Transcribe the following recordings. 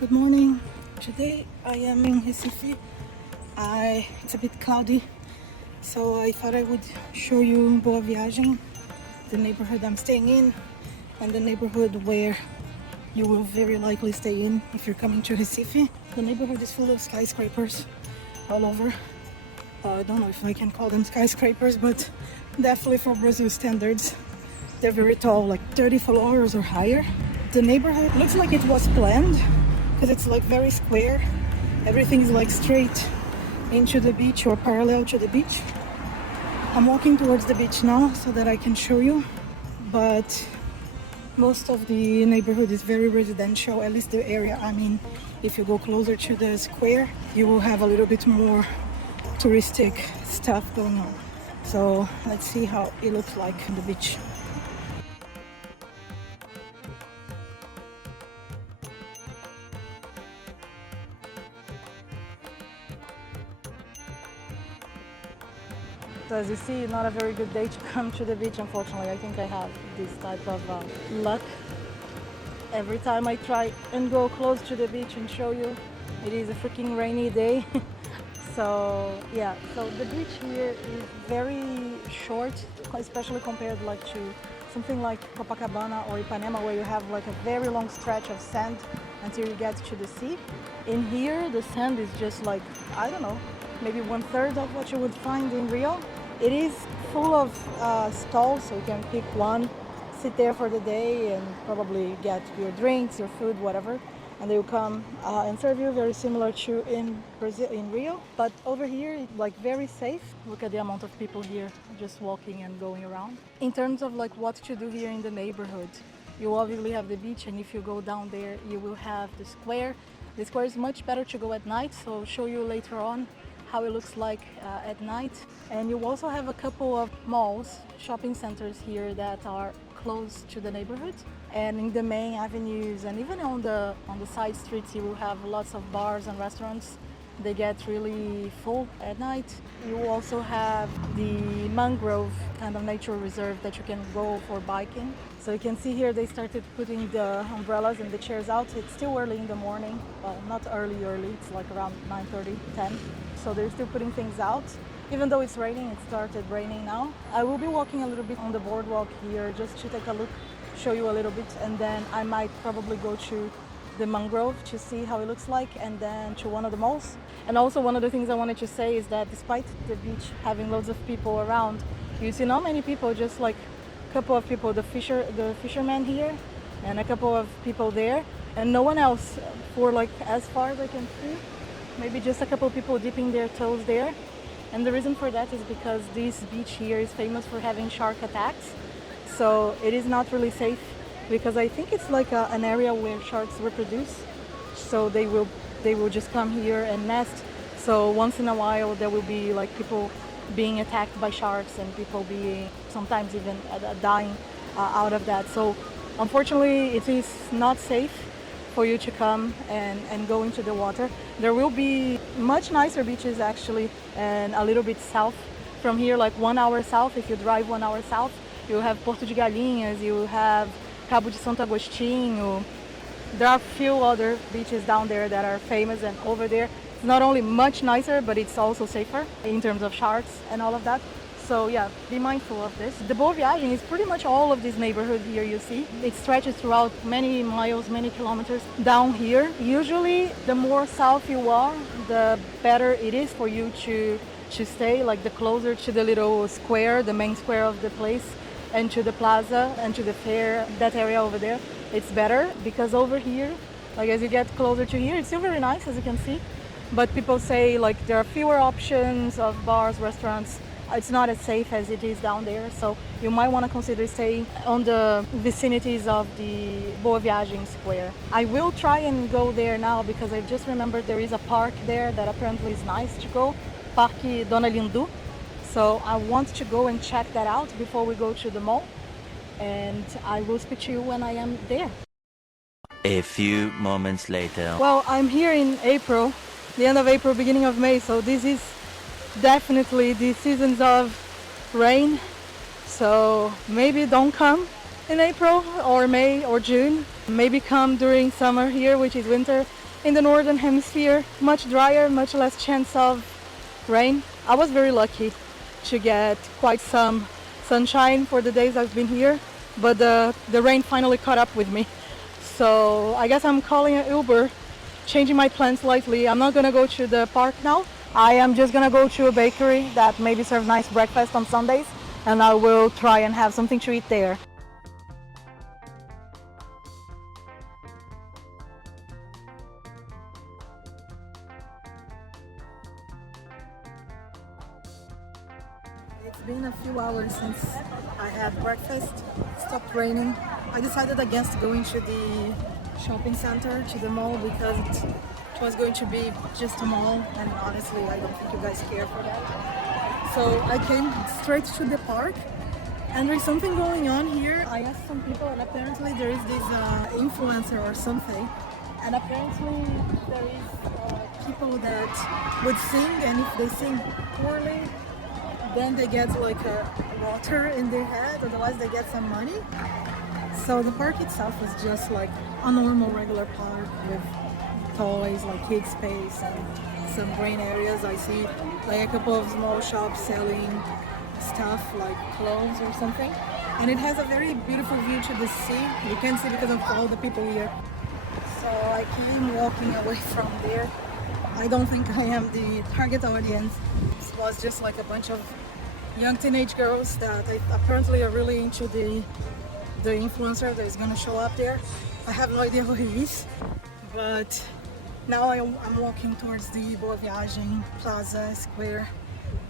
Good morning. Today I am in Recife. It's a bit cloudy, so I thought I would show you Boa Viagem, the neighborhood I'm staying in, and the neighborhood where you will very likely stay in if you're coming to Recife. The neighborhood is full of skyscrapers all over. I don't know if I can call them skyscrapers, but definitely for Brazil standards, they're very tall, like 30 floors or higher. The neighborhood looks like it was planned because it's like very square. Everything is like straight into the beach or parallel to the beach. I'm walking towards the beach now so that I can show you, but most of the neighborhood is very residential, at least the area I'm in. If you go closer to the square, you will have a little bit more touristic stuff going on. So let's see how it looks like on the beach. So as you see, not a very good day to come to the beach, unfortunately. I think I have this type of luck. Every time I try and go close to the beach and show you, it is a freaking rainy day. So yeah, so the beach here is very short, especially compared like to something like Copacabana or Ipanema, where you have like a very long stretch of sand until you get to the sea. In here, the sand is just like, I don't know, maybe 1/3 of what you would find in Rio. It is full of stalls, so you can pick one, sit there for the day and probably get your drinks, your food, whatever. And they will come and serve you, very similar to in Brazil, in Rio. But over here, it's like very safe. Look at the amount of people here just walking and going around. In terms of like what to do here in the neighborhood, you obviously have the beach, and if you go down there, you will have the square. The square is much better to go at night, so I'll show you later on how it looks like at night. And you also have a couple of malls, shopping centers here that are close to the neighborhood. And in the main avenues and even on the side streets, you will have lots of bars and restaurants. They get really full at night. You also have the mangrove kind of nature reserve that you can go for biking. So you can see here they started putting the umbrellas and the chairs out. It's still early in the morning. Well, not early, it's like around 9:30, 10. So they're still putting things out. Even though it's raining, it started raining now. I will be walking a little bit on the boardwalk here just to take a look, show you a little bit, and then I might probably go to the mangrove to see how it looks like, and then to one of the malls. And also one of the things I wanted to say is that despite the beach having loads of people around, you see not many people, just like a couple of people, the fishermen here and a couple of people there, and no one else for like as far as I can see. Maybe just a couple of people dipping their toes there. And the reason for that is because this beach here is famous for having shark attacks. So it is not really safe, because I think it's like an area where sharks reproduce. So they will just come here and nest. So once in a while there will be like people being attacked by sharks, and people being sometimes even dying out of that. So unfortunately it is not safe for you to come and go into the water. There will be much nicer beaches actually, and a little bit south from here, like 1 hour south. If you drive 1 hour south, you have Porto de Galinhas, you have Cabo de Santo Agostinho. There are a few other beaches down there that are famous, and over there it's not only much nicer, but it's also safer in terms of sharks and all of that. So yeah, be mindful of this. The Boa Viagem is pretty much all of this neighborhood here you see. It stretches throughout many miles, many kilometers down here. Usually the more south you are, the better it is for you to stay, like the closer to the little square, the main square of the place, and to the plaza and to the fair, that area over there. It's better, because over here, like as you get closer to here, it's still very nice as you can see. But people say like there are fewer options of bars, restaurants. It's not as safe as it is down there, so you might want to consider staying on the vicinities of the Boa Viagem Square. I will try and go there now, because I just remembered there is a park there that apparently is nice to go, Parque Dona Lindu. So I want to go and check that out before we go to the mall, and I will speak to you when I am there. A few moments later. Well, I'm here in April, the end of April, beginning of May, so this is definitely the seasons of rain. So maybe don't come in April or May or June. Maybe come during summer here, which is winter, in the northern hemisphere, much drier, much less chance of rain. I was very lucky to get quite some sunshine for the days I've been here, but the rain finally caught up with me. So I guess I'm calling an Uber, changing my plans slightly. I'm not gonna go to the park now. I am just gonna go to a bakery that maybe serves nice breakfast on Sundays, and I will try and have something to eat there. It's been a few hours since I had breakfast. It stopped raining. I decided against going to the shopping center, to the mall, because it was going to be just a mall, and honestly I don't think you guys care for that. So I came straight to the park, and there's something going on here. I asked some people, and apparently there is this influencer or something, and apparently there is people that would sing, and if they sing poorly, then they get like a water in their head, otherwise they get some money. So the park itself is just like a normal regular park with toys, like kid space and some green areas. I see like a couple of small shops selling stuff like clothes or something, and it has a very beautiful view to the sea. You can't see because of all the people here, so I came walking away from there. I don't think I am the target audience. It was just like a bunch of young teenage girls that apparently are really into the influencer that is going to show up there. I have no idea who he is, but now I'm walking towards the Boa Viagem plaza square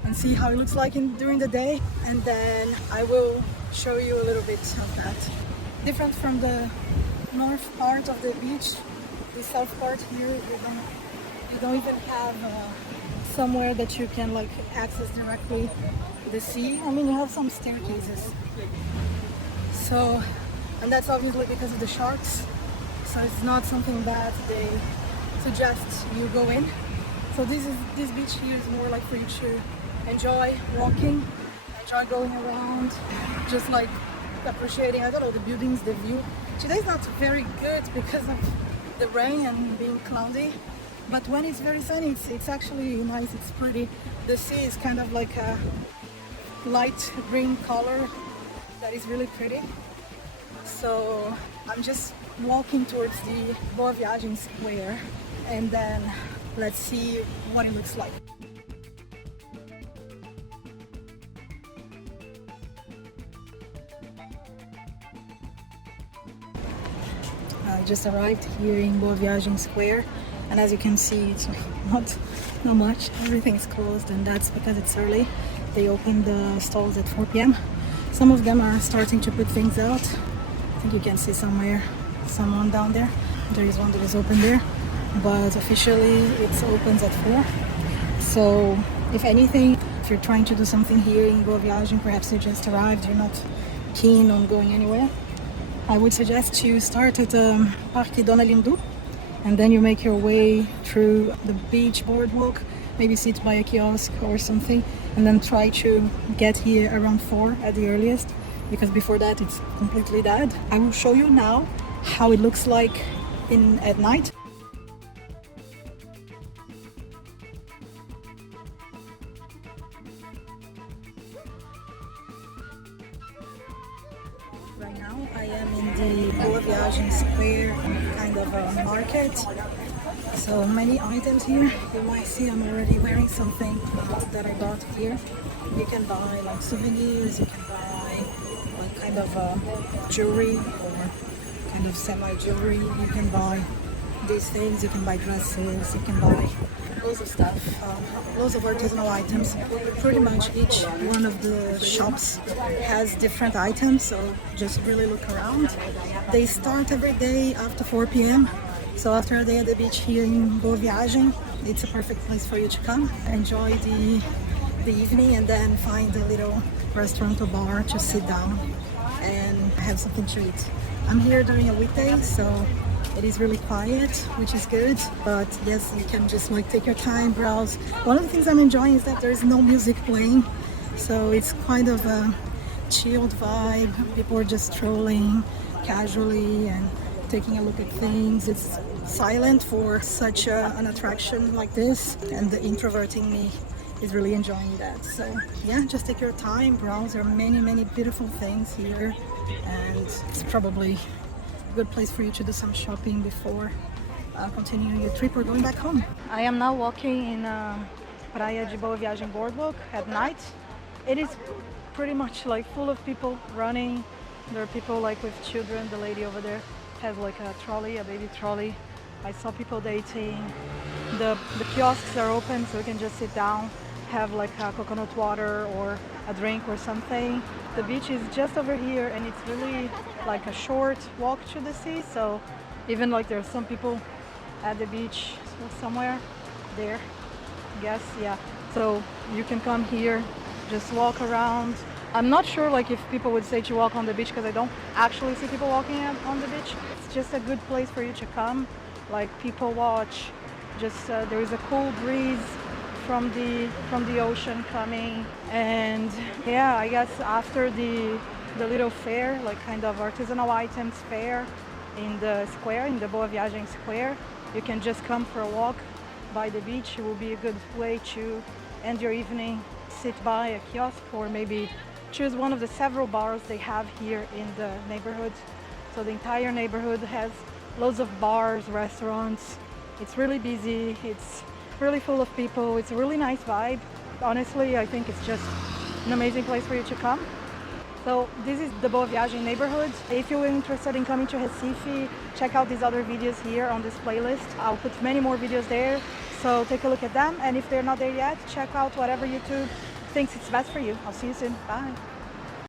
and see how it looks like during the day, and then I will show you a little bit of that. Different from the north part of the beach, the south part here, you don't even have somewhere that you can like access directly the sea. I mean, you have some staircases. So, and that's obviously because of the sharks. So it's not something that they suggest you go in. So this beach here is more like for you to enjoy walking, enjoy going around, just like appreciating, I don't know, the buildings, the view. Today's not very good because of the rain and being cloudy. But when it's very sunny, it's actually nice, it's pretty. The sea is kind of like a light green color that is really pretty. So I'm just walking towards the Boa Viagem square, and then let's see what it looks like. I just arrived here in Boa Viagem square, and as you can see, it's not much. Everything is closed, and that's because it's early. They open the stalls at 4 p.m. Some of them are starting to put things out. I think you can see someone down there. There is one that is open there, but officially it opens at 4. So if anything, if you're trying to do something here in Boa Viagem, perhaps you just arrived, you're not keen on going anywhere, I would suggest you start at Parque Dona Lindu, and then you make your way through the beach boardwalk, maybe sit by a kiosk or something, and then try to get here around 4 at the earliest, because before that it's completely dead. I will show you now how it looks like at night. Right now I am in the Boa Viagem square, kind of a market. So many items here. You might see I'm already wearing something that I bought here. You can buy like souvenirs, you can buy like kind of jewelry or kind of semi-jewelry. You can buy these things, you can buy dresses, you can buy loads of stuff, loads of artisanal items. Pretty much each one of the shops has different items, so just really look around. They start every day after 4 p.m. So after a day at the beach here in Boa Viagem, it's a perfect place for you to come, enjoy the evening, and then find a little restaurant or bar to sit down and have something to eat. I'm here during a weekday, so it is really quiet, which is good, but yes, you can just like take your time, browse. One of the things I'm enjoying is that there is no music playing, so it's kind of a chilled vibe. People are just strolling casually and taking a look at things. It's silent for such an attraction like this, and the introvert in me is really enjoying that. So yeah, just take your time, browse. There are many beautiful things here, and it's probably a good place for you to do some shopping before continuing your trip or going back home. I am now walking in Praia de Boa Viagem boardwalk at night. It is pretty much like full of people running. There are people like with children. The lady over there has like a trolley, a baby trolley. I saw people dating. The kiosks are open, so you can just sit down, have like a coconut water or a drink or something. The beach is just over here, and it's really like a short walk to the sea. So even like there are some people at the beach somewhere there, I guess, yeah. So you can come here, just walk around. I'm not sure like if people would say to walk on the beach, because I don't actually see people walking on the beach. It's just a good place for you to come, like people watch. Just there is a cool breeze from the ocean coming, and yeah, I guess after the little fair, like kind of artisanal items fair in the square, in the Boa Viagem square, you can just come for a walk by the beach. It will be a good way to end your evening, sit by a kiosk, or maybe choose one of the several bars they have here in the neighborhood. So the entire neighborhood has loads of bars, restaurants. It's really busy, it's really full of people, it's a really nice vibe. Honestly, I think it's just an amazing place for you to come. So this is the Boa Viagem neighborhood. If you're interested in coming to Recife, check out these other videos here on this playlist. I'll put many more videos there, so take a look at them. And if they're not there yet, check out whatever YouTube thinks it's best for you. I'll see you soon. Bye.